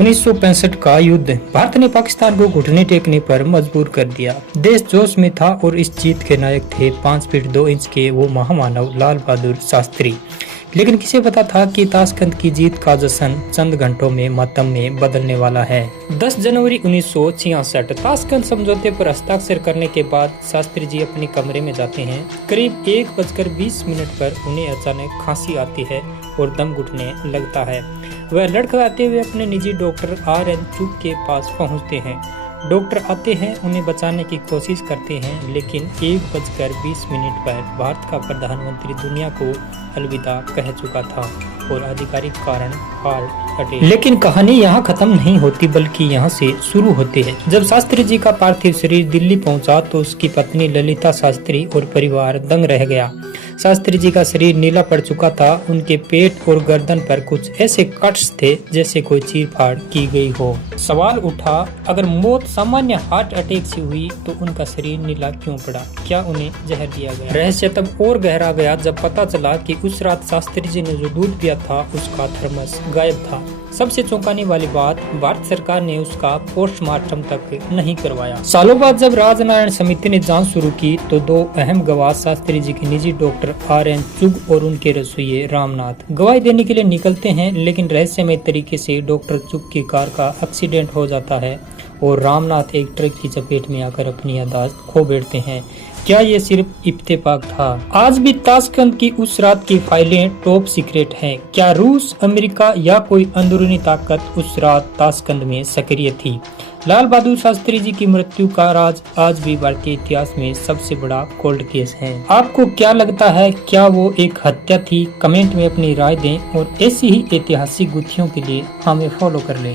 1965 का युद्ध भारत ने पाकिस्तान को घुटने टेकने पर मजबूर कर दिया। देश जोश में था और इस जीत के नायक थे 5 फीट 2 इंच के वो महामानव लाल बहादुर शास्त्री। लेकिन किसे पता था कि ताशकंद की जीत का जश्न चंद घंटों में मातम में बदलने वाला है। 10 जनवरी 1966 ताशकंद समझौते पर हस्ताक्षर करने के बाद शास्त्री जी अपने कमरे में जाते हैं। करीब 1:20 पर उन्हें अचानक खांसी आती है और दम घुटने लगता है। वह लड़खड़ाते हुए अपने निजी डॉक्टर RN चुग के पास पहुंचते हैं। डॉक्टर आते हैं, उन्हें बचाने की कोशिश करते हैं, लेकिन 1:20 पर भारत का प्रधानमंत्री दुनिया को अलविदा कह चुका था और आधिकारिक कारण हार्ट अटैक। लेकिन कहानी यहाँ खत्म नहीं होती बल्कि यहाँ से शुरू होती है। जब शास्त्री जी का पार्थिव शरीर दिल्ली पहुँचा तो उसकी पत्नी ललिता शास्त्री और परिवार दंग रह गया। शास्त्री जी का शरीर नीला पड़ चुका था। उनके पेट और गर्दन पर कुछ ऐसे कट्स थे जैसे कोई चीरफाड़ की गई हो। सवाल उठा, अगर मौत सामान्य हार्ट अटैक से हुई तो उनका शरीर नीला क्यों पड़ा? क्या उन्हें जहर दिया गया? रहस्य तब और गहरा गया जब पता चला कि उस रात शास्त्री जी ने जो दूध पिया था उसका थर्मस गायब था। सबसे चौंकाने वाली बात, भारत सरकार ने उसका पोस्टमार्टम तक नहीं करवाया। सालों बाद जब राजनारायण समिति ने जांच शुरू की तो 2 अहम गवाह शास्त्री जी के निजी डॉक्टर RN चुग और उनके रसोइये रामनाथ गवाही देने के लिए निकलते हैं, लेकिन रहस्यमय तरीके से डॉक्टर चुग की कार का एक्सीडेंट हो जाता है और रामनाथ एक ट्रक की चपेट में आकर अपनी याददाश्त खो बैठते हैं। क्या ये सिर्फ इत्तेफाक था? आज भी ताशकंद की उस रात की फाइलें टॉप सीक्रेट हैं। क्या रूस, अमेरिका या कोई अंदरूनी ताकत उस रात ताशकंद में सक्रिय थी? लाल बहादुर शास्त्री जी की मृत्यु का राज आज भी भारतीय इतिहास में सबसे बड़ा कोल्ड केस है। आपको क्या लगता है, क्या वो एक हत्या थी? कमेंट में अपनी राय दें और ऐसी ही ऐतिहासिक गुत्थियों के लिए हमें फॉलो कर लें।